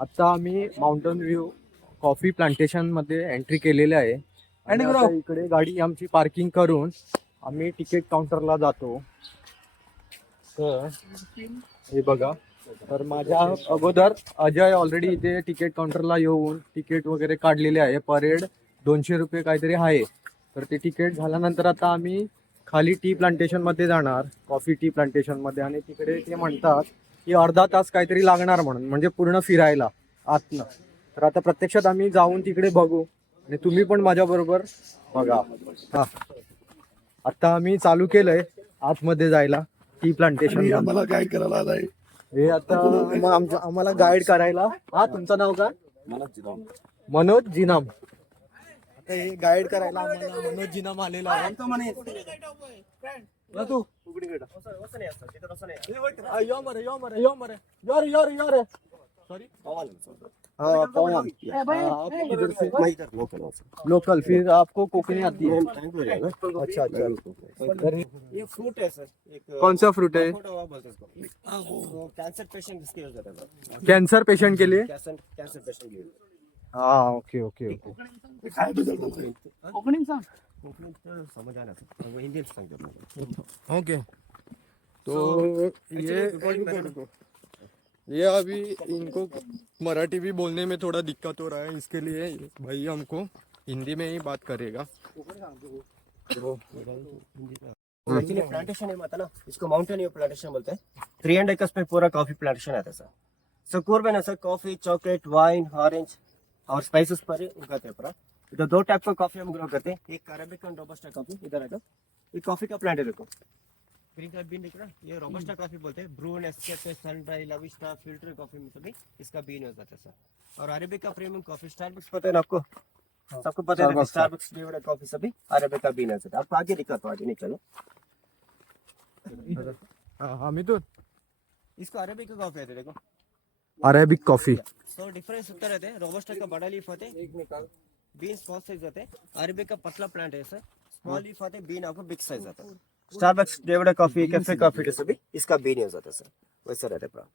आता आम्ही mountain view coffee plantation मध्ये एंट्री केलेली आहे आणि आता इकडे गाडी आमची पार्किंग करून आम्ही तिकीट काउंटरला जातो. तर हे बघा, तर माझ्या अगोदर अजय ऑलरेडी इथे तिकीट काउंटरला येऊन तिकीट वगैरे काढलेले आहे. पर हेड 200 रुपये काहीतरी आहे. तर ते तिकीट झाल्यानंतर आता आम्ही खाली टी प्लांटेशन मध्ये जाणार, कॉफी टी प्लांटेशन मध्ये. आणि तिकडे ते म्हणतात की अर्धा तास काहीतरी लागणार म्हणून, म्हणजे पूर्ण फिरायला आतनं. तर आता प्रत्यक्षात आम्ही जाऊन तिकडे बघू आणि तुम्ही पण माझ्या बरोबर बघा. हा, आता आम्ही चालू केलंय आतमध्ये जायला टी प्लांटेशन. आम्हाला काय करायला आलाय? हे आता आम्हाला गाईड करायला. हा, तुमचं नाव काय? मनोज जिनाम. आता हे गाईड करायला आम्हाला मनोज जिनाम आलेला आहे. सॉरी पवन. किधर से? लोकल. फिर आपको कोकणी आती है? अच्छा अच्छा. ये फ्रूट है सर, एक कौन सा फ्रूट है? अखरोट हुआ बोलते हैं इसको। तो कैंसर पेशेंट किसके यूज होता है सर? कैंसर पेशेंट के लिए? कैंसर पेशेंट के लिए। हाँ, ओके ओके ओके. काय बदलतो? ओपनिंग तो समझ आना सर, वो हिंदी सांग दो। ओके. तो ये अभी इनको मराठी भी बोलने में थोड़ा दिक्कत हो रहा है, इसके लिए भाई हमको हिंदी में ही बात करेगा. एक्चुअली प्लांटेशन है माता ना, इसको माउंटेन व्यू प्लांटेशन बोलते हैं। 300 एकर्स पे पूरा कॉफी प्लांटेशन आता है सर। सो कोर में ना sir coffee, chocolate, wine, orange और स्पाइसेस पर ही उगाते हैं पूरा। इधर दो टाइप का कॉफी हम ग्रो करते हैं, एक अरेबिक एंड रोबस्टा कॉफी। इधर है ये कॉफी का प्लांट है, देखो ग्रीन कलर बीन दिख रहा है, ये रोबस्टा कॉफी बोलते हैं। ब्रू, नेस्कैफे, सनड्राई, लविस्टा, फिल्टर कॉफी में सभी इसका बीन हो जाता है सर। और अरेबिक का प्रीमियम कॉफी, स्टारबक्स पता है ना आपको? सबको पता है स्टारबक्स फ्लेवर्ड कॉफी सभी अरेबिक का बीन हो जाता है। आपको आगे दिखा तो आगे निकलो। हमें तो इसको अरेबिक का कॉफी है, देखो अरेबिक कॉफी. तो डिफरेंस होता रहता है। रोबस्टा का बड़ा लीफ होते हैं, बीन स्मॉल साइज होते हैं। अरेबिक का पतला प्लांट है सर, स्मॉल लीफ होते हैं, बीन आपको बिग साइज आता है। Starbucks, flavoured coffee, cafe coffee के सभी इसका बीन यूज होता है सर, वैसा रहता है पूरा।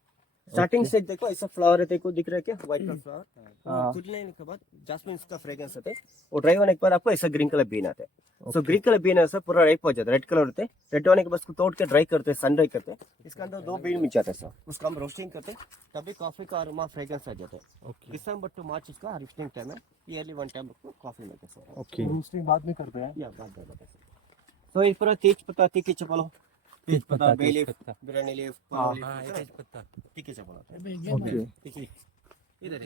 स्टार्टिंग से देखो ऐसा फ्लावर है, देखो दिख रहा है क्या? White colour flower. खुलने के बाद जास्मिन इसका फ्रेग्रेंस होता है। और ड्राई होने के बाद आपको ऐसा ग्रीन कलर बीन आता है। सो ग्रीन कलर बीन है सर, पूरा राइप हो जाता है, रेड कलर होते हैं। रेड होने के बाद उसको तोड़ के ड्राई करते हैं, सन ड्राई करते हैं। इसके अंदर 2 बीन मिल जाता है सर, उसका हम रोस्टिंग करते हैं, तभी कॉफी का अरोमा फ्रेग्रेंस आ जाता है। दिसंबर टू मार्च इसका हार्वेस्टिंग टाइम है, ईयरली 1 टाइम आपको कॉफी मिलता है सर। ओके. रोस्टिंग बाद में करते हैं. या बाद में बताते हैं। तो इस पूरा तेज पत्ता, तीखी चपलो, तेज पत्ता, बे लीफ, बिरयानी लीफ, तेज पत्ता, तीखी चपलो, ओके. तीखी इधर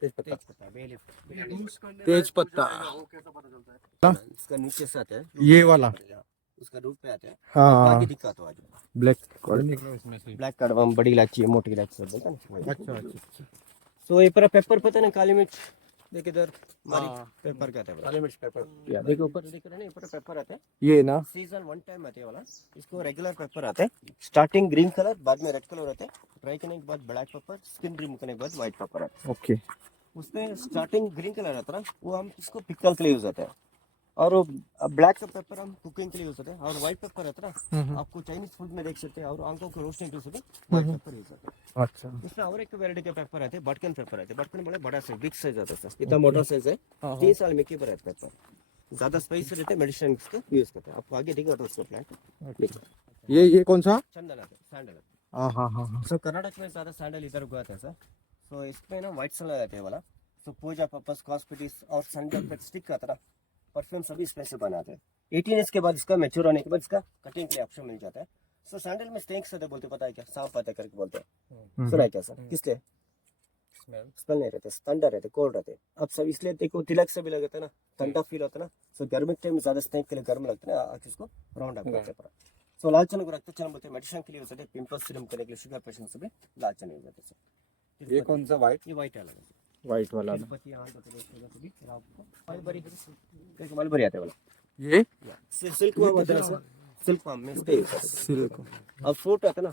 तेज पत्ता, बे लीफ, तेज पत्ता. इसका नीचे से आता है, ये वाला. उसका रूट पे आता है। हाँ, आगे दिखा तो आज ब्लैक. ब्लैक कार्डमम, बड़ी इलायची, मोटी इलायची सब बोलते हैं ना। अच्छा अच्छा. तो ये पूरा पेपर पता ना, काली मिर्च देख इधर, हमारी पेपर कहते हैं, काली मिर्च पेपर। या देखो ऊपर दिख रहा है ना, ये पूरा पेपर आता है। ये ना. सीजन 1 टाइम आते वाला, इसको रेगुलर पेपर आता है। स्टार्टिंग ग्रीन कलर, बाद में रेड कलर होता है। ड्राई करने के बाद ब्लैक पेपर, स्किन रिमूव करने के बाद व्हाइट पेपर आता है। ओके. उसमें स्टार्टिंग ग्रीन कलर आता है ना, वो हम इसको पिकल के लिए यूज होता है। और ब्लैक का पेपर हम कुकिंग के लिए यूज होते हैं। और व्हाइट पेपर रहता है ना, आपको चाइनीज फूड में देख सकते हैं, और आंखों को रोशनी यूज होते हैं, व्हाइट पेपर यूज होता है। अच्छा. इसमें और एक वैरायटी के पेपर आते हैं, बटकन पेपर आते हैं। बटकन बड़े बड़ा साइज, बिग साइज आता है, इतना मोटा साइज है। 3 साल में के पर आता है पेपर, ज्यादा स्पाइसी रहते हैं, मेडिसिन का यूज करते हैं। आपको आगे दिखा तो उसका प्लांट ये कौन सा? चंदन आता है, सैंडल। हाँ हाँ हाँ. सो कर्नाटक में ज्यादा सैंडल इधर उगाते हैं सर। सो इसमें ना व्हाइट सैंडल आते हैं वाला। सो पूजा पर्पस, कॉस्मेटिक्स और सैंडल पे स्टिक आता है, परफ्यूम सभी स्पेशल बनाते हैं। 18 एज के बाद इसका मैच्योर होने के बाद इसका कटिंग के लिए ऑप्शन मिल जाता है। सो सैंडल में स्टेक्स होते बोलते, पता है क्या? सांप आते करके बोलते हैं, सुना है क्या सर? किस लिए? स्मेल नहीं रहते, ठंडा रहते, कोल्ड रहते। अब सब इसलिए देखो तिलक से भी लगता है ना, ठंडा फील होता है ना। सो गर्मी के टाइम में ज्यादा स्नेक के लिए गर्म लगता है ना, इसको राउंड अप करते हैं। सो लाल चने को रक्त चना बोलते हैं, मेडिसिन के लिए यूज होते हैं। पिंपल्स रिमूव करने के लिए, शुगर पेशेंट से भी लाल चने यूज होते हैं। ये कौन सा? व्हाइट. ये व्हाइट अलग है, व्हाइट वाला. मलबरी आते वाला। ये सिल्क वाम होता है सर, सिल्क वाम में स्टे यूज करते हैं। सिल्क. अब फ्रूट आता है ना,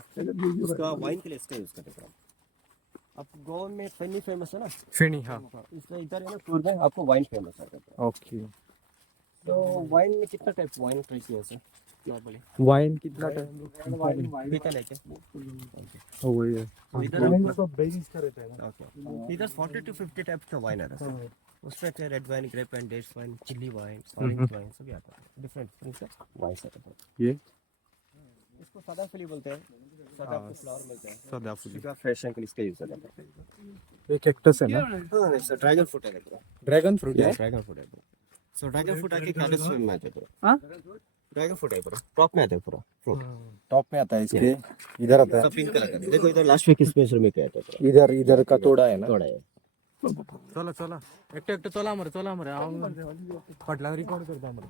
उसका वाइन के लिए स्टे यूज करते हैं। अब गोवा में फेनी फेमस है ना, फेनी. हाँ. इसलिए इधर है ना टूर में आपको वाइन फेमस है। ओके. तो वाइन में कितना टाइप वाइन ट्राई किया सर? नॉर्मली वाइन कितना टाइम बीकन है क्या हो गई है? तो इधर बेरीज का रहता है ना। ओके इधर 40 to 50 टाइप का वाइन आता है उसमें क्या red wine grape wine dates wine chilli wine orange wine सभी आता है डिफरेंट वाइन आता है ये इसको सदाफुली बोलते हैं सदाफुली फ्लावर मिलता है सदाफुली इसका फ्रेशन के लिए इसका यूज करते हैं एक कैक्टस है ना? हां इट्स ड्रैगन फ्रूट है देखो ड्रैगन फ्रूट है? ड्रैगन फ्रूट है सो ड्रैगन फ्रूट आके कैक्टस में आता है पूरा ड्रैगन फ्रूट है पूरा टॉप में आता है पूरा फ्रूट टॉप में आता है इसके, इधर आता सब पिंक कलर का है। देखो इधर लास्ट वीक स्पेशल में क्या आता है पूरा है, इधर इधर का तोड़ा है ना? थोड़ा है चला चला एकटे चला मरे फाटला रिकॉर्ड करता मरे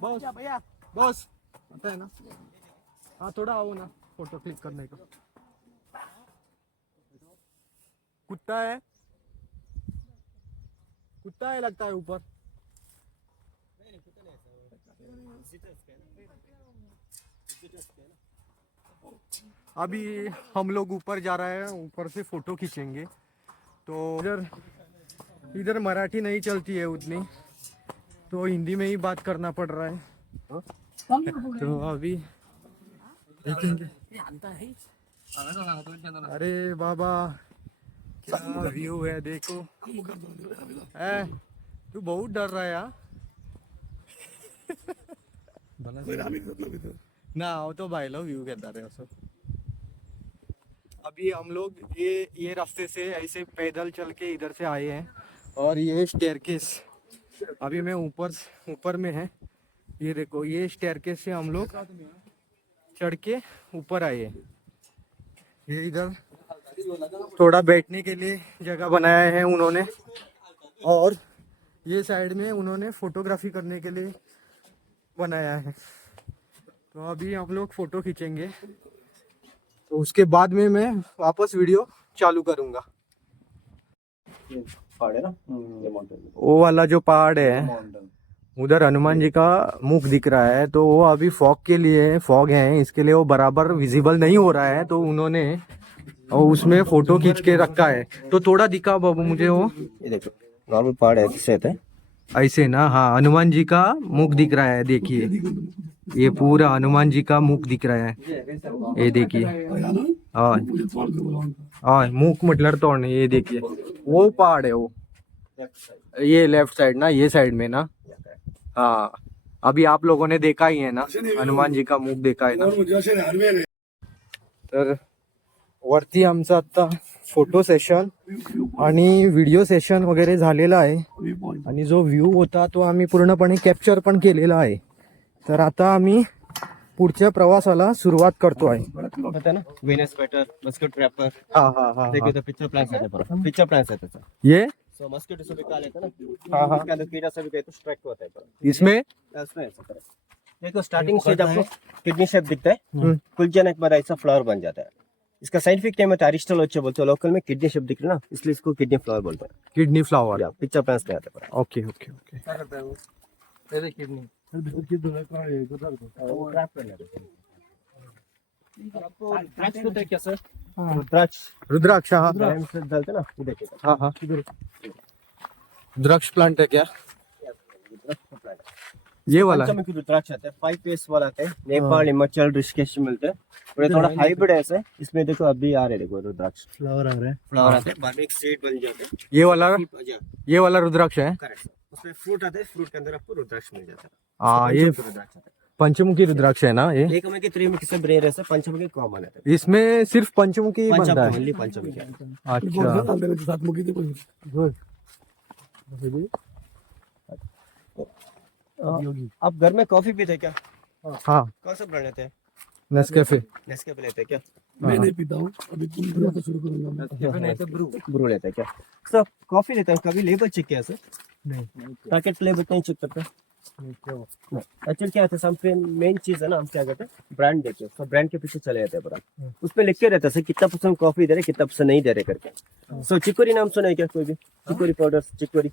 बस भैया बस आता है ना? हाँ थोड़ा आओ ना फोटो क्लिक करने का। कुत्ता है लगता है ऊपर। अभी हम लोग ऊपर जा रहे हैं, ऊपर से फोटो खींचेंगे। तो इधर मराठी नहीं चलती है उतनी, तो हिंदी में ही बात करना पड़ रहा है। तो अभी देखेंगे। अरे बाबा क्या व्यू है देखो। तू बहुत डर रहा है यार। ना वो तो भाईला व्यू घेता रे असं। अभी हम लोग ये रास्ते से ऐसे पैदल चल के इधर से आए हैं और ये स्टेयरकेस अभी मैं ऊपर में है। ये देखो ये स्टेयरकेस से हम लोग चढ़ के ऊपर आए हैं। ये इधर थोड़ा बैठने के लिए जगह बनाया है उन्होंने और ये साइड में उन्होंने फोटोग्राफी करने के लिए बनाया है। तो अभी हम लोग फोटो खींचेंगे, तो उसके बाद में मैं वापस वीडियो चालू करूंगा। पहाड़ है ना ये माउंटेन वो वाला जो पहाड़ है उधर हनुमान जी का मुख दिख रहा है, तो वो अभी फॉग है, इसके लिए वो बराबर विजिबल नहीं हो रहा है। तो उन्होंने उसमें फोटो खींच के रखा है। तो थोड़ा दिखा बाबू मुझे वो। ये देखो नॉर्मल पहाड़ है किससे है ऐसे ना, हाँ हनुमान जी का मुख दिख रहा है। देखिए ये पूरा हनुमान जी का मुख दिख रहा है, ये देखिए। हाँ मुख मतलब तोड़, ये देखिए वो पहाड़ है वो, ये लेफ्ट साइड ना, ये साइड में ना। हाँ अभी आप लोगों ने देखा ही है ना, हनुमान जी का मुख देखा है ना। तर वरती आमचं आता फोटो सेशन आणि व्हिडिओ सेशन वगैरे झालेला आहे आणि जो व्ह्यू होता तो आम्ही पूर्णपणे कॅप्चर पण केलेला आहे। तर आता आम्ही पुढच्या प्रवासाला सुरुवात करतो आहे। पता है ना वेनस बेटर मस्किटो ट्रैपर हाँ हाँ हाँ देखिए तो पिक्चर प्लांट्स है पूरा पिक्चर प्लांट्स है तो ये सो मस्किटो से भी काल है ना हाँ हाँ इसके अंदर कीड़ा से भी तो स्ट्राइक होता है इसमें उसमें ऐसा करें। देखो स्टार्टिंग स्टेज आपको किडनी शेप दिखता है, खुल जाने के बाद ऐसा फ्लावर बन जाता है। इसका साइंटिफिक नेम है अरिस्टल अच्छे बोलते हैं, लोकल में किडनी शेप दिख रहा है ना, इसलिए इसको किडनी फ्लावर बोलते हैं। किडनी फ्लावर, पिक्चर प्लांट्स में आता है। Okay okay okay. क्या करता है वो? ये किडनी ट्रैप कर लेते हैं। आपको रुद्राक्ष होता है क्या सर? रुद्राक्ष रुद्राक्ष, हाँ डालते ना, ये देखिए हाँ हाँ रुद्राक्ष प्लांट है क्या? ये वाला पंचमुखी रुद्राक्ष आता है, 5 पीस वाला आता है, नेपाल हिमाचल ऋषिकेश में मिलता है। और ये थोड़ा हाइब्रिड है ऐसे, इसमें देखो अभी आ रहे देखो रुद्राक्ष फ्लावर आ रहा है। फ्लावर आते हैं, बाद में एक सीड बन जाते हैं। ये वाला रुद्राक्ष है। करेक्ट, उसमें फ्रूट आता है, फ्रूट के अंदर आपको रुद्राक्ष मिल जाता है। हाँ ये रुद्राक्ष आता है। पंचमुखी रुद्राक्ष है ना ये? एक में के 3 में किसे ब्रेयर है, पंचमुखी कॉमन है। इसमें सिर्फ पंचमुखी ही बनता है। ओनली पंचमुखी। अच्छा आप घर में कॉफी पीते हैं क्या? हाँ कौन सा ब्रांड लेते हैं? नेस्कैफे। नेस्कैफे लेते हैं क्या? मैं नहीं पीता हूँ, अभी तुम ब्रू तो शुरू करूंगा मैं। ब्रू लेते हैं क्या? सर कॉफी लेते हैं, कभी लेबल चेक किया सर? नहीं पैकेट लेबल नहीं चेक करते? एक्चुअली क्या है, मेन चीज है ना, हम क्या करते हैं ब्रांड देते हैं, तो ब्रांड के पीछे चले जाते हैं पूरा। उस पे लिख के रहता है कितना % कॉफी दे रहे, कितना % नहीं दे रहे करके। सो चिकोरी नाम सुना है क्या कोई भी? Chicory powder, chicory.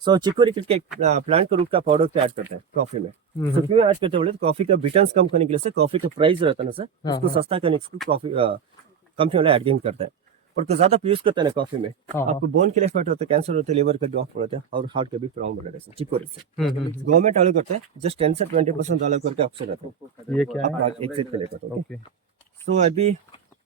So chicory करके प्लांट का रूट का पाउडर को ऐड करते हैं कॉफी में। सो क्यों ऐड करते बोले, कॉफी का बिटर्स कम करने के लिए, कॉफी का प्राइस रहता है ना सर, उसको सस्ता करने के लिए कॉफी कंपनी वाला एड करता है। और तो ज्यादा यूज करते हैं ना कॉफी में, हाँ, आपको बोन के लिए इफेक्ट होता है, कैंसर होता है, लिवर का ड्रॉप होता है और हार्ट का भी प्रॉब्लम रहता है चिकोरी से। गवर्नमेंट अलाउ करता है, जस्ट 10 से 20% अलाउ करके ऑप्शन रहता है। ये क्या है? आप एक्सेट पे लेकर तो ओके सो अभी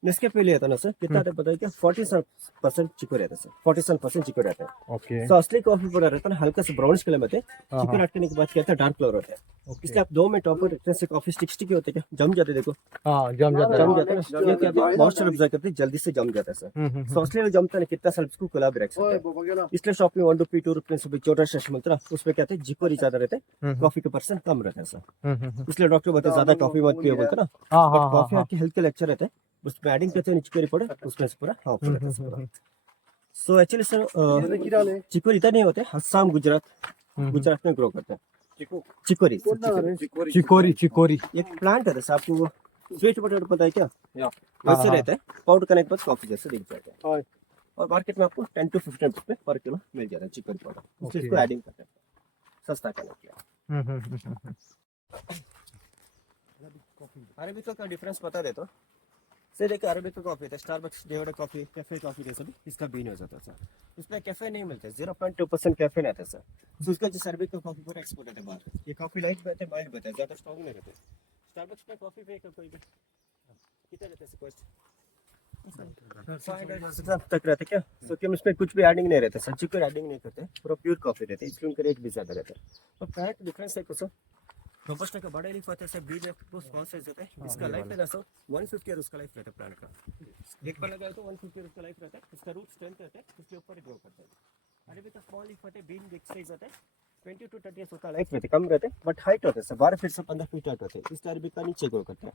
नेस्कैफे लिया था ना सर, कितना था पता है क्या? 47% चिको रहता है सर, 47% चिको रहता है। ओके सो असली कॉफी पूरा रहता है ना हल्का सा ब्राउनिश कलर में, चिको रखने के बाद क्या होता है, डार्क कलर होता है। इसलिए आप 2 मिनट ऑपर रखने से कॉफी स्टिकी होते हैं क्या, जम जाते हैं, देखो हाँ जम जाता जम है। जाता है ना, ये क्या होता है, मॉइस्चर ऑब्जर्व करते हैं, जल्दी से जम जाता है सर। सो असली में जमता है ना, कितना साल इसको खुला भी रख सकते हैं। इसलिए शॉप में 1 रुपी 2 रुपी से छोटा सेशन मिलता है, उसमें क्या होता है, जिकोरी ज्यादा रहता है, कॉफी का परसेंट कम रहता है सर। इसलिए डॉक्टर बताते हैं ज्यादा कॉफी मत पियो बोलते हैं ना, हाँ बट हाँ कॉफी हाँ आपकी हेल्थ के लिए अच्छा रहता है, उसमें एडिंग करते हैं चिकोरी पाउडर, उसमें से पूरा हाफ रहता है sir. So actually sir chicory इधर नहीं होते, असम गुजरात में ग्रो करते हैं चिकोरी। चिकोरी चिकोरी एक प्लांट है, आपको स्वीट पोटैटो पता है क्या? वैसे रहता है, पाउडर करने के बाद कॉफी जैसे दिख जाता है, और मार्केट में आपको 10 to 15 रुपए पर किलो मिल जाता है चिकोरी पाउडर। इसलिए इसको एडिंग करते हैं सस्ता करने के लिए। अरेबिका का डिफरेंस बता दे तो सर, देखिए अरेबिका कॉफी है, Starbucks, David coffee, cafe coffee जैसा भी इसका बीन हो जाता है सर। इसमें कैफे नहीं मिलता, 0.2% कैफे आता है सर। तो इसका जो अरेबिका कॉफी पूरा एक्सपोर्ट होता है बाहर। ये कॉफी लाइट रहता है, माइल्ड रहता है, ज्यादा स्ट्रॉन्ग नहीं रहता है। स्टारबक्स में कॉफी पे कोई भी कितना रहता है कॉस्ट? 500 तक रहता है क्या? तो कि हम इसमें कुछ भी एडिंग नहीं रहता, सच्ची कोई एडिंग नहीं करते, पूरा प्योर कॉफी रहता है, इसलिए उनका रेट भी ज्यादा रहता है। और प्राइस डिफरेंस है कुछ रोबस्टा का बड़ा लीफ होता है सर, बीज तो स्मॉल साइज होता है, इसका लाइफ है सर 150 ईयर उसका लाइफ रहता है प्लांट का। एक बार लगाए तो 150 ईयर उसका लाइफ रहता है, इसका रूट स्ट्रेंथ रहता है, इसके ऊपर ग्रो करता है। अरे भी तो स्मॉल लीफ होते हैं, बीन बिग साइज होता है, 20 to 30 ईयर उसका लाइफ रहता है, कम रहता है, बट हाइट होता है सर 12 फीट से 15 फीट हाइट होते हैं, इसलिए अरेबिका नीचे ग्रो करता है।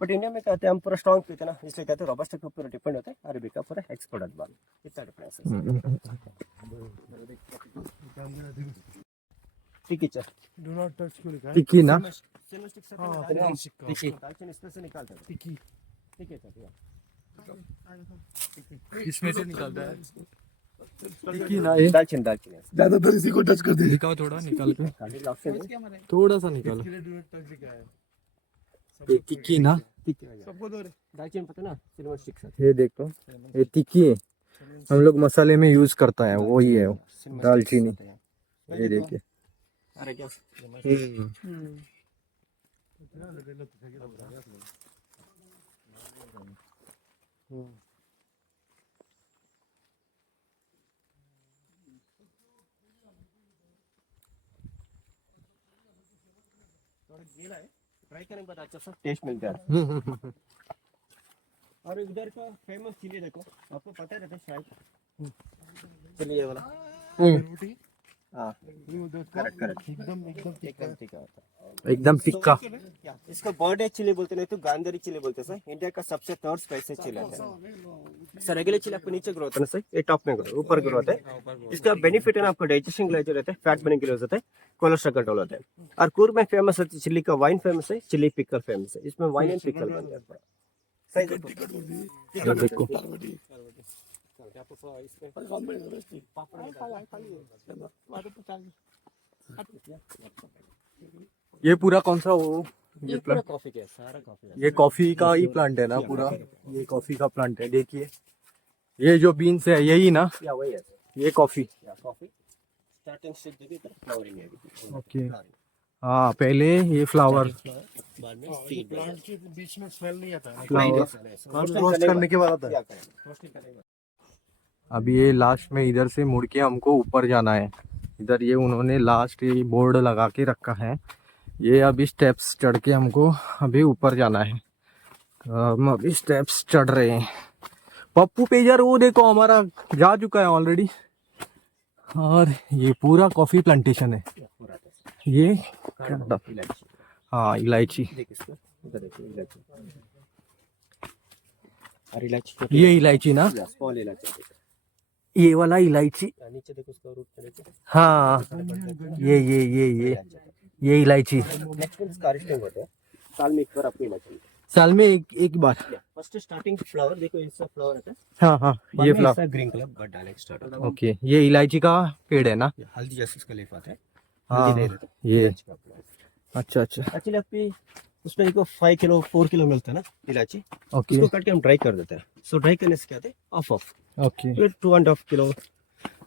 बट इंडिया में कहते हैं हम पूरा स्ट्रॉन्ग पीते हैं ना, इसलिए कहते हैं रोबस्टा के ऊपर डिपेंड होता है, अरेबिका पूरा एक्सपोर्ट बाल, इतना डिफरेंस है। ठीक है सर, डू नॉट टच क्यों लिखा है? टिक्की ना सिल्वर स्टिक सर, हाँ, टिक्की दालचीनी इसमें से निकालते हैं, टिक्की ठीक है सर। इसमें से निकालता है। टिक्की ना ये दालचीनी ज्यादातर इसी को टच कर दे। दिखाओ थोड़ा निकाल के, ऑप्शन है। थोड़ा सा निकालो। इसके लिए डू नॉट टच लिखा है। ये टिक्की ना, सबको दो रे। दालचीनी पता ना, सिल्वर स्टिक सर, ये देखो ये टिक्की है, हम लोग मसाले में यूज करता है, वो ही है वो, दालचीनी। ये देखिए अरे क्या थोड़ा गीला है, ट्राई करने के बाद अच्छा सा टेस्ट मिल जाए। और इधर का फेमस चिली देखो, आपको पता रहता है शायद, चलिए ये वाला रोटी हाँ करेक्ट करेक्ट एकदम एकदम ठीक है। एकदम टिक्का। क्या इसको बर्थडे चिली बोलते नहीं तो गांधारी चिली बोलते हैं सर, इंडिया का सबसे थर्ड स्पाइसी चिली है सर। रेगुलर चिली आपको नीचे ग्रो होता है ना सर, ये टॉप में ग्रो, ऊपर ग्रो होता है। इसका बेनिफिट है ना, आपको डाइजेशन के लिए जो रहता है, फैट बनने के लिए होता है, कोलेस्ट्रॉल कंट्रोल होता है। और कुर्ग में फेमस है चिली का वाइन फेमस है, चिली पिकल फेमस है, इसमें वाइन एंड पिकल बनता है। सही ये देखो ये पूरा कौन सा वो, ये पूरा कॉफी का है, सारा कॉफी है। ये कॉफी का ही प्लांट है ना पूरा, ये कॉफी का प्लांट है। देखिए ये जो बीन्स है यही ना, या वही है ये कॉफी। कॉफी स्टार्टिंग स्टेज देखिए, इधर फ्लावरिंग है। ओके हाँ, पहले ये फ्लावर, बाद में सीड प्लांट के बीच में स्मेल नहीं आता है। फ्लावर रोस्ट करने के बाद आता है। रोस्टिंग करने के बाद अभी ये लास्ट में इधर से मुड़ के हमको ऊपर जाना है। इधर ये उन्होंने लास्ट ये बोर्ड लगा के रखा है, ये अभी स्टेप्स चढ़ के हमको अभी ऊपर जाना है। हम अभी स्टेप्स चढ़ रहे हैं। पप्पू पेजर वो देखो हमारा जा चुका है ऑलरेडी। और ये पूरा कॉफी प्लांटेशन है। ये इलायची, हाँ इलायची, देख इसको इधर देखो इलायची, और इलायची ये इलायची ना, स्मॉल इलायची, ये वाला इलायची, नीचे देखो उसका रूट पे देखो। हाँ ये इलायची। नेक्स्ट मंथ स्टार्टिंग होता है, साल में एक बार आपको इलायची, साल में एक बार। फर्स्ट स्टार्टिंग फ्लावर देखो, इसका फ्लावर आता है, हाँ हाँ ये फ्लावर, ग्रीन कलर बट डालने स्टार्ट होता है। ओके ये इलायची का पेड़ है ना। हल्दी जैसे उसका लीफ आता है, हाँ हल्दी नहीं रहता, ये इलायची का plant। अच्छा अच्छा एक्चुअली आपकी उसमें देखो 5 किलो 4 किलो मिलता है ना इलायची, ओके उसको काट के हम ड्राई कर देते हैं, सो ड्राई करने से क्या होता है ऑफ ऑफ ओके। ये 2.5 किलो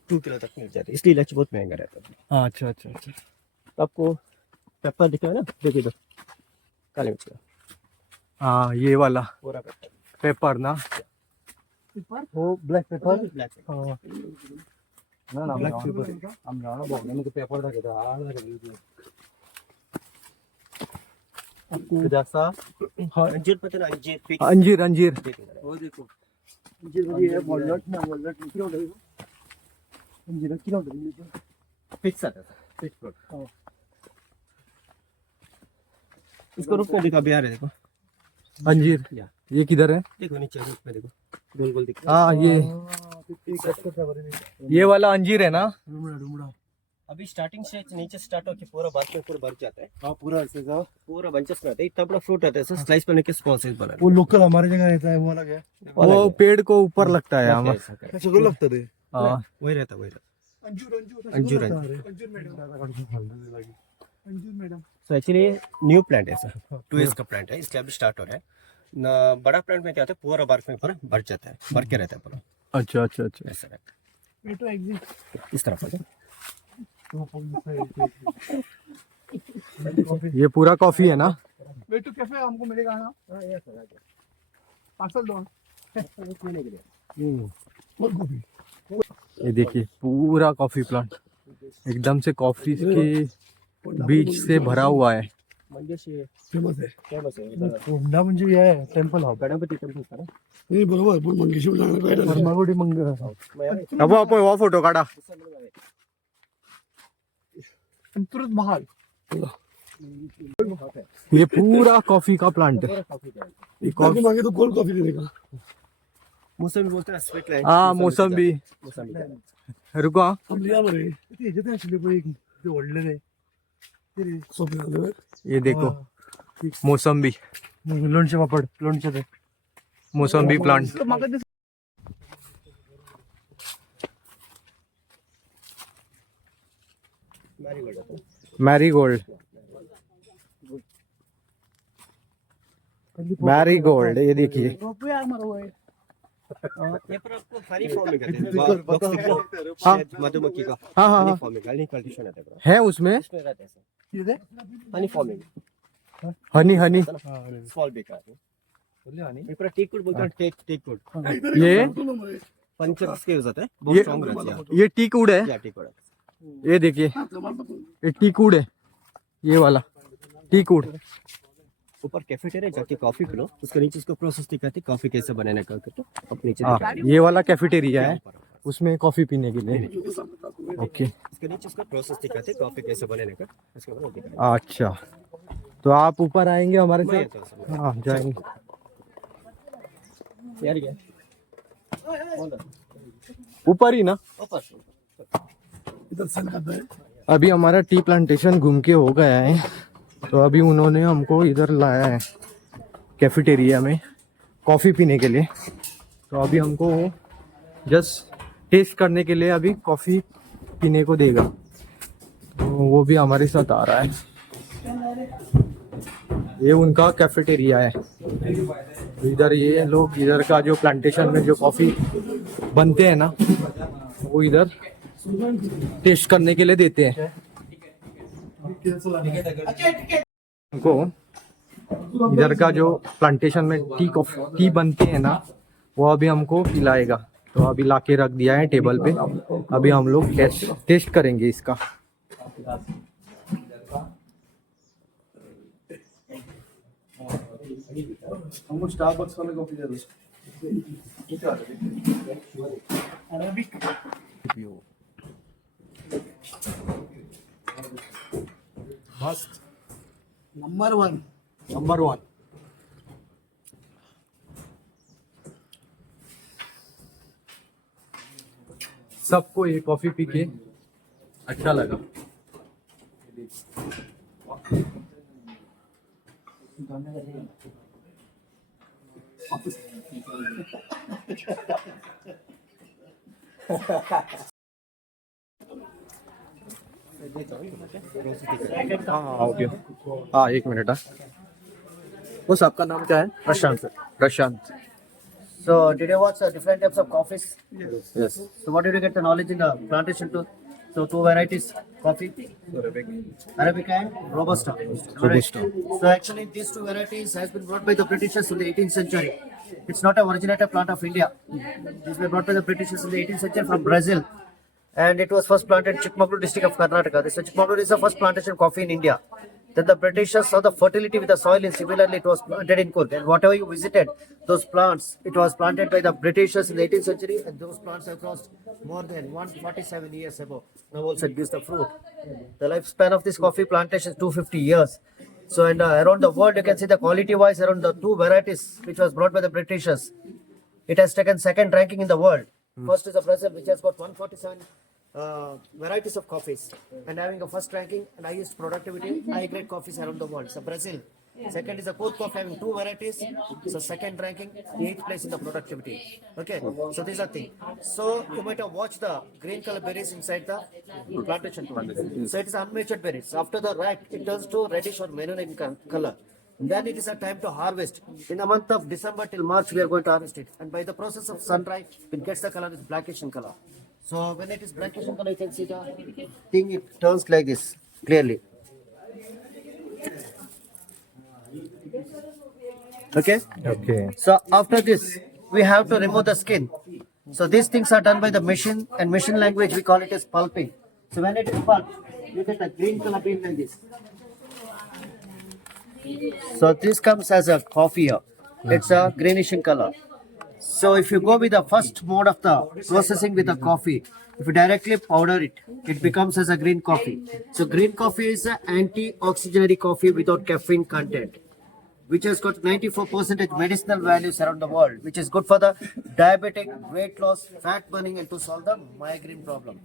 2 किलो तक मिल जाते हैं, इसलिए इलायची बहुत महंगा रहता है। हाँ, अच्छा अच्छा अच्छा। आपको पेपर दिखा है ना, देखिए इधर काली मिर्च का हाँ, ये वाला पूरा पेपर पेपर ना, वो ब्लैक पेपर। ब्लैक हाँ ना ना, ब्लैक पेपर हम जाना बहुत मैंने तो पेपर था कहता आ लगा आपको जैसा। हाँ, अंजीर पता ना, अंजीर फिक्स अंजीर अंजीर। वो देखो अंजीर ये वॉलनट ना, वॉलनट किलो देगा अंजीर किलो देगा फिक्स आता है फिक्स फ्रूट। इसको रूप में देखो, अभी आ रहे देखो अंजीर या ये किधर है? देखो नीचे रूप में देखो गोल गोल दिख रहा हाँ, ये वाला अंजीर है ना? डुमड़ा डुमड़ा है। अभी स्टार्टिंग से नीचे स्टार्ट होकर पूरा बाद में पूरा भर जाता है, हाँ पूरा ऐसे का। पूरा बंचेस में आता है, इतना बड़ा फ्रूट आता है सर, स्लाइस करने के स्मॉल साइज बना वो लोकल हमारे जगह रहता है, वो अलग है। वो पेड़ को ऊपर लगता है हमारा। कैसे को लगता है? हाँ, वही रहता वही रहता। Anjur Anjur Anjur Anjur madam. So actually ये न्यू प्लांट है सर, 2 इयर्स का प्लांट है, इसलिए अभी स्टार्ट हो रहा है ना। बड़ा प्लांट में क्या होता है पूरा बर्फ में पूरा भर जाता है, भर के रहता है पूरा, अच्छा अच्छा अच्छा। ऐसा रहता ये तो एग्जिट है इस तरफ से। ये पूरा कॉफी है ना? वेटू कैफे हमको मिलेगा ना? पार्सल दो। ये देखिए पूरा कॉफी प्लांट एकदम से कॉफी के बीज से भरा हुआ है। मंगेशी फेमस है। फेमस है कोंडा म्हणजे हे आहे टेम्पल ऑफ गणपती टेम्पल का ना? नाही बरोबर पण मंगेश्वर जाणार पाहिजे परमागुडी मंग अब आपण वो फोटो काढा। तुरंत महाल ये पूरा कॉफी का प्लांट है। कॉफी मांगे तो कोल्ड कॉफी देगा। मौसमी बोलते हैं स्वीट लाइन। हाँ, मौसम्बी। रुको हाँ। हम लिया बरे ते ह्याच्यात असले पण एक ते ओढलेलं आहे ते सोपे ये देखो मौसम्बी, लोणचे पापड लोणचे ते मौसम्बी प्लांट। मैरीगोल्ड, मैरीगोल्ड ये देखिए। ये पर आपको हनी फॉर्म में कहते हैं, बॉक्स दिख रहा है मधुमक्खी का। हाँ हाँ हनी हाँ, फॉर्म में हनी कंडीशन आता है, है उसमें इसमें रहता है सर हनी फॉर्म में हनी हनी। स्मॉल बेकार ये पूरा टेक वुड बोलते हैं, टेक वुड ये फर्नीचर के यूज होता है, बहुत ये स्ट्रांग रहता है ये टीकवुड है। या टेक वुड। ये देखिए ये टीकवुड है, ये वाला टीकवुड। ऊपर कैफेटेरिया जाके कॉफी पी लो, उसके नीचे उसको प्रोसेस दिखाती है कॉफी कैसे बनाने का करके, अब नीचे हाँ, दिखाती ये वाला कैफेटेरिया है, उसमें कॉफी पीने के लिए। है। ओके, इसके नीचे उसका प्रोसेस दिखाते हैं कॉफी कैसे बनाने का, उसके बाद वो दिखाते हैं। अच्छा तो आप ऊपर आएंगे हमारे मैं साथ? आता हूँ सर। हाँ जाएंगे। यार क्या ऊपर ही ना? ऊपर इधर सन करता है। अभी हमारा टी प्लांटेशन घूम के हो गया है, तो अभी उन्होंने हमको इधर लाया है कैफेटेरिया में कॉफ़ी पीने के लिए। तो अभी हमको जस्ट टेस्ट करने के लिए अभी कॉफ़ी पीने को देगा, तो वो भी हमारे साथ आ रहा है। ये उनका कैफेटेरिया है। इधर ये लोग इधर का जो प्लांटेशन में जो कॉफ़ी बनते हैं ना, वो इधर टेस्ट करने के लिए देते हैं हमको। इधर का जो प्लांटेशन में टी बनते हैं ना, वो अभी हमको पिलाएगा। तो अभी लाके रख दिया है टेबल पे, अभी हम लोग टेस्ट करेंगे इसका। हमको स्टारबक्स वाला कॉफी दे दो। मस्त, नंबर 1 नंबर 1। सबको ये कॉफी पी के अच्छा लगा। हाँ ओके, हाँ 1 मिनट। हाँ, वो आपका नाम क्या है? प्रशांत प्रशांत। So did you watch the different types of coffees? Yes. So what did you get the knowledge in the plantation too? So two varieties coffee, Arabica and Robusta. Robusta. So actually these two varieties has been brought by the Britishers in the 18th century. It's not a originated plant of India. These were brought by the Britishers in the 18th century from Brazil. And it was first planted in Chikmagalur district of Karnataka. This Chikmagalur is the first plantation of coffee in India. Then the Britishers saw the fertility with the soil, and similarly it was planted in Coorg. And whatever you visited, those plants, it was planted by the Britishers in the 18th century, and those plants have crossed more than 147 years ago. Now also it gives the fruit. The lifespan of this coffee plantation is 250 years. So and around the world, you can see the quality-wise around the two varieties which was brought by the Britishers. It has taken second ranking in the world. First is the Brazil, which has got 147 varieties of coffees and having a first ranking and highest productivity, high grade coffees around the world. So Brazil. Second is the Coorg coffee having two varieties. So second ranking, 8th place in the productivity. Okay. So these are things. So you might have watched the green color berries inside the plantation. So it is unmatured berries. After the ripe, it turns to reddish or maroon in color. Then it is a time to harvest. In the month of December till March, we are going to harvest it. And by the process of sunrise, it gets the color is blackish in color. So when it is blackish in color, you can see the thing, it turns like this, clearly. Okay? Okay. So after this, we have to remove the skin. So these things are done by the machine, and machine language, we call it as pulping. So when it is pulped, you get a green color bean like this. So this comes as a coffee here. It's a greenish in color. So if you go with the first mode of the processing with the coffee, if you directly powder it, it becomes as a green coffee. So green coffee is an anti-oxygenary coffee without caffeine content, which has got 94% medicinal values around the world, which is good for the diabetic, weight loss, fat burning, and to solve the migraine problem.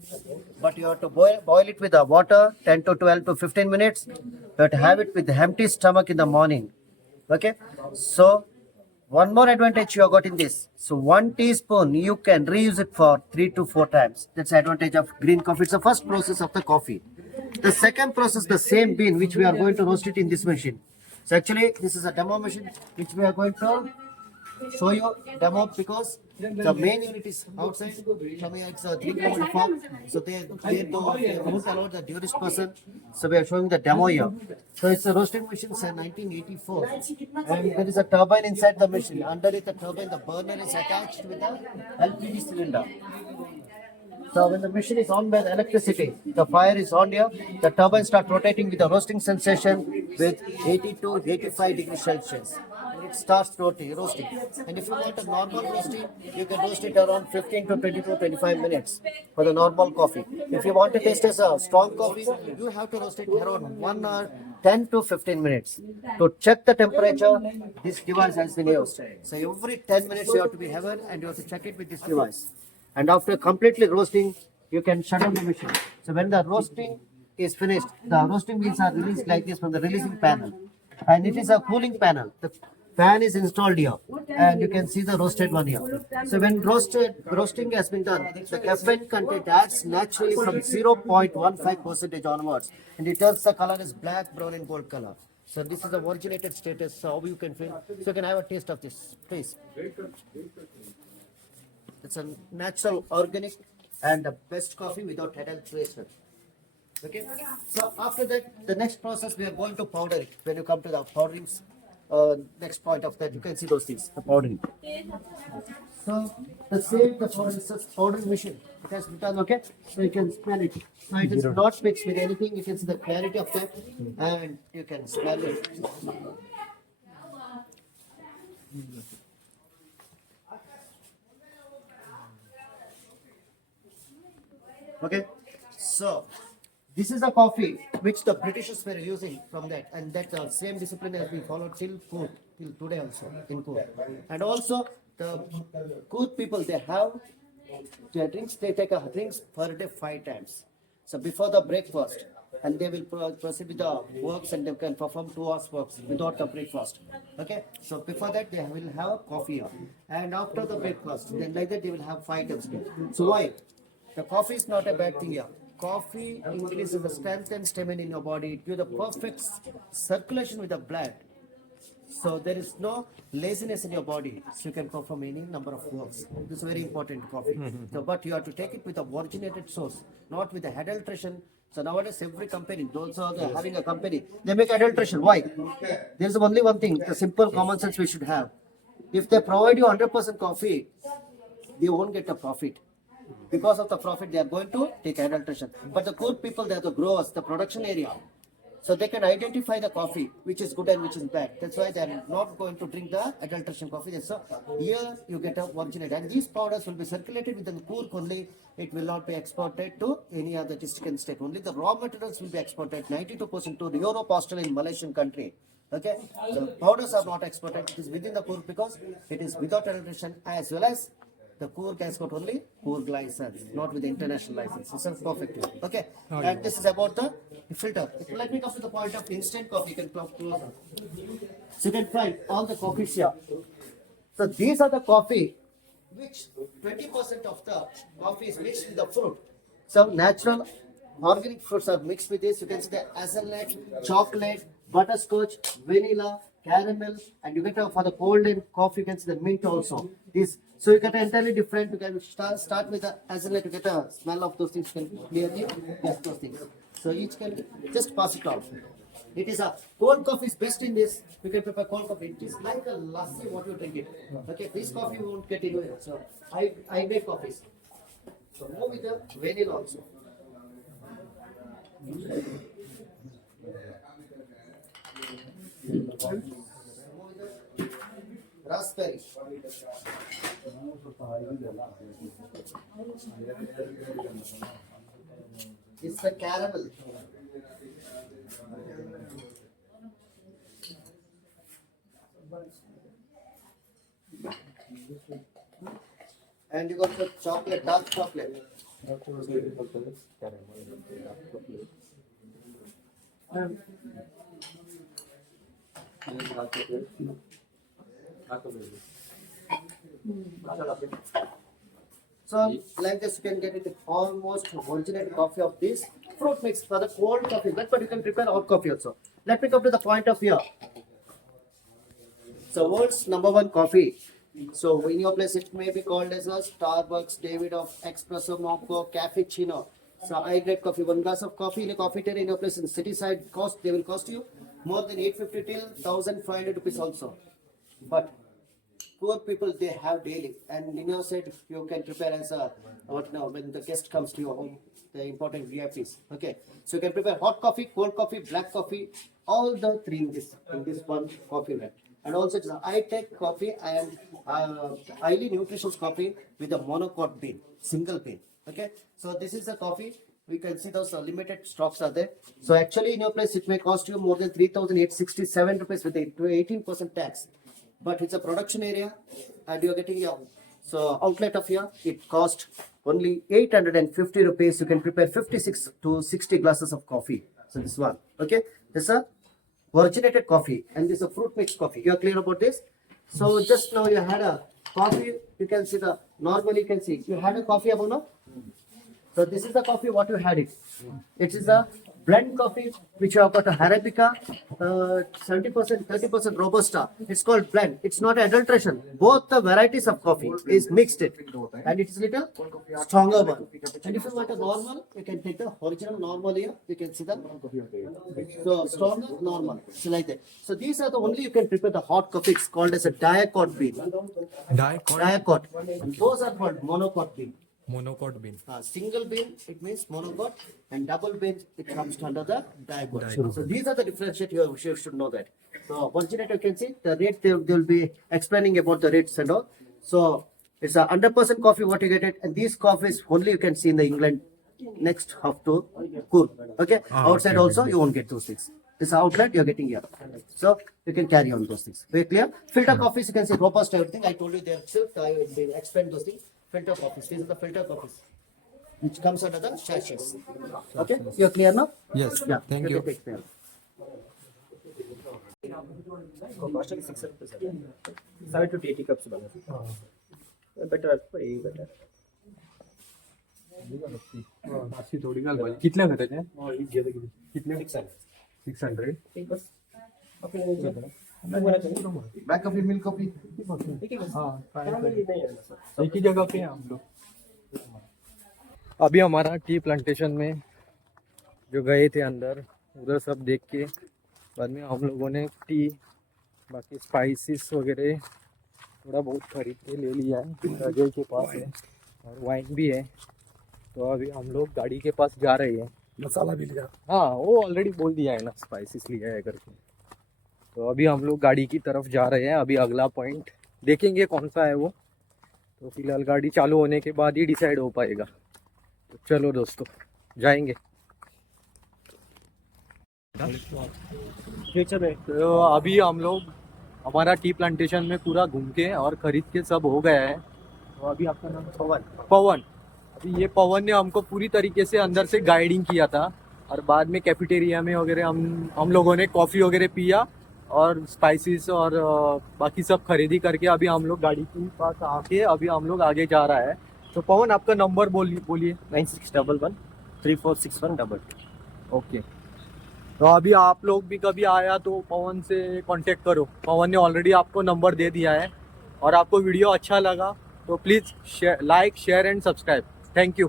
But you have to boil it with the water 10 to 12 to 15 minutes. You have to have it with empty stomach in the morning. Okay? So one more advantage you have got in this. So 1 teaspoon, you can reuse it for 3 to 4 times. That's the advantage of green coffee. It's the first process of the coffee. The second process, the same bean, which we are going to roast it in this machine. So actually, this is a demo machine which we are going to show you demo because the main unit is outside. It's a 3 kilometer farm. So they won't allow the tourist person. So we are showing the demo here. So it's a roasting machine since 1984. And there is a turbine inside the machine. Underneath the turbine, the burner is attached with a LPG cylinder. So when the machine is on by the electricity, the fire is on here, the turbine starts rotating with a roasting sensation with 80 to 85 degrees Celsius. And it starts roasting. And if you want a normal roasting, you can roast it around 15 to 20 to 25 minutes for the normal coffee. If you want to taste as a strong coffee, you have to roast it around 1 hour, 10 to 15 minutes. To check the temperature, this device has been used. So every 10 minutes you have to be having and you have to check it with this device. And after completely roasting, you can shut down the machine. So when the roasting is finished, the roasting beans are released like this from the releasing panel. And it is a cooling panel. The fan is installed here. And you can see the roasted one here. So when roasting has been done, the caffeine content adds naturally from 0.15% onwards. And it turns the color as black, brown and gold color. So this is the originated status. So how you can feel. So you can have a taste of this, please. It's a natural, organic, and the best coffee without adulteration. Okay. So after that, the next process we are going to powder it. When you come to the powdering, next point of that, you can see those things, the powdering. So the powdering machine. It has been done. Okay. So you can smell it. So it is not mixed with anything. You can see the clarity of that, and you can smell it. Okay, so this is the coffee which the Britishers were using from that, and that same discipline has been followed till today also in Coorg. And also the Coorg people, they have their drinks. They take a drinks per day 5 times. So before the breakfast, and they will proceed with the works, and they can perform 2 hours works without the breakfast. Okay, so before that they will have a coffee here, and after the breakfast, then like that they will have 5 times. So why? The coffee is not a bad thing here. Coffee increases the strength and stamina in your body. It gives the perfect circulation with the blood. So there is no laziness in your body. So you can perform any number of works. This is very important coffee. So, but you have to take it with a originated source, not with the adulteration. So nowadays every company, those are the, having a company, they make adulteration. Why? There is only one thing, the simple common sense we should have. If they provide you 100% coffee, they won't get a profit. Because of the profit, they are going to take adulteration. But the good people, they are the growers, the production area. So they can identify the coffee, which is good and which is bad. That's why they are not going to drink the adulteration coffee. So here you get a originate. And these powders will be circulated within the Coorg only. It will not be exported to any other district and state. Only the raw materials will be exported 92% to Europe, Australia, and Malaysian country. Okay, the powders are not exported. It is within the Coorg because it is without adulteration, as well as the Coorg has got only Coorg license, not with the international license. This is perfect. Okay, and this is about the filter. Let me come to the point of instant coffee. You can come closer. So you can find all the coffees here. So these are the coffee which 20% of the coffee is mixed with the fruit. Some natural organic fruits are mixed with this. You can see the hazelnut, chocolate, butterscotch, vanilla, caramel, and you get for the cold and coffee, you can see the mint also. This, so you get entirely different. You can start with the hazelnut, you get a smell of those things. You can clearly get those things. So each can just pass it off. It is a cold coffee is best in this. You can prepare cold coffee. It is like a lassi what you drink it. Okay, this coffee you won't get anywhere. So I make coffees. So move with the vanilla also. Raspberry. It's the caramel. And you got the chocolate, dark chocolate. So like this you can get it almost originate coffee of this fruit mix for the cold coffee, but you can prepare hot coffee also. Let me come to the point of here. So world's #1 coffee. So in your place it may be called as a Starbucks, Davidoff, Espresso, Mocha, Cappuccino. So high grade coffee, one glass of coffee in a coffee terrace in your place in city side cost, they will cost you more than 850 till 1500 rupees also. But poor people they have daily, and in your side you can prepare as a what now when the guest comes to your home, the important VIPs. Okay, so you can prepare hot coffee, cold coffee, black coffee, all the three in this one coffee brand. And also it's a high-tech coffee and highly nutritious coffee with a monocot bean, single bean. Okay, so this is the coffee. We can see those limited stocks are there. So actually in your place it may cost you more than 3,867 rupees with 18% tax. But it's a production area and you're getting your so outlet of here, it cost only 850 rupees. You can prepare 56 to 60 glasses of coffee. So this one, okay, this is a originated coffee and this is a fruit mixed coffee. You are clear about this? So just now you had a coffee, you can see the normally you can see you had a coffee above now. So this is the coffee what you had it. It is a blend coffee which you have got a Arabica, 70%, 30% Robusta. It's called blend. It's not adulteration. Both the varieties of coffee is mixed it, and it is little stronger one. And if you want a normal, you can take the original normal here. You can see the so stronger normal. So like that. So these are the only you can prepare the hot coffee. It's called as a diacot bean. Diacot. And those are called monocot bean. Monocot bean. Single bean, it means monocot, and double bean, it comes under the diacot. So these are the differentiate you should know that. So originator, you can see the rate they will be explaining about the rates and all. So it's a 100% coffee what you get it, and these coffees only you can see in the England next half to Coorg. Okay, outside okay, also you won't get those things. This outlet you're getting here, so you can carry on those things. Very clear. Filter coffees you can see robust everything. I told you they're silk. I will explain those things. Filter coffees. These are the filter coffees, which comes under the sachets. Okay, you're clear now? Yes. Yeah. Thank you. Take care. Cost is 6 rupees. 7 to 80 cups बना. Better, way better. अशी थोडी घाल पाहिजे. कितल्या खताच्या? कितल्या? 600. ठीक बस. Black coffee, milk coffee. एक ही जगह पे हैं हम लोग. अभी हमारा टी प्लांटेशन में जो गए थे अंदर, उधर सब देख के बाद में हम लोगों ने टी बाकी स्पाइसेस वगैरह थोड़ा बहुत खरीद के ले लिया है. अजय के पास है और वाइन भी है. तो अभी हम लोग गाड़ी के पास जा रहे हैं. मसाला भी लिया. हाँ, वो ऑलरेडी बोल दिया है ना, स्पाइसेस लिया है करके. तो अभी हम लोग गाड़ी की तरफ जा रहे हैं. अभी अगला पॉइंट देखेंगे कौन सा है वो. तो फिलहाल गाड़ी चालू होने के बाद ही डिसाइड हो पाएगा. तो चलो दोस्तों, जाएंगे. फ्यूचर में तो अभी हम लोग हमारा टी प्लांटेशन में पूरा घूम के और खरीद के सब हो गया है. तो अभी आपका नाम पवन. अभी ये पवन ने हमको पूरी तरीके से अंदर से गाइडिंग किया था और बाद में कैफेटेरिया में वगैरह हम लोगों ने कॉफ़ी वगैरह पिया और स्पाइसेस और बाकी सब खरीदी करके अभी हम लोग गाड़ी के पास आके अभी हम लोग आगे जा रहा है. तो पवन आपका नंबर बोलिए. 9611346122. ओके. तो अभी आप लोग भी कभी आया तो पवन से कांटेक्ट करो. पवन ने ऑलरेडी आपको नंबर दे दिया है. और आपको वीडियो अच्छा लगा तो please like share and subscribe. Thank you.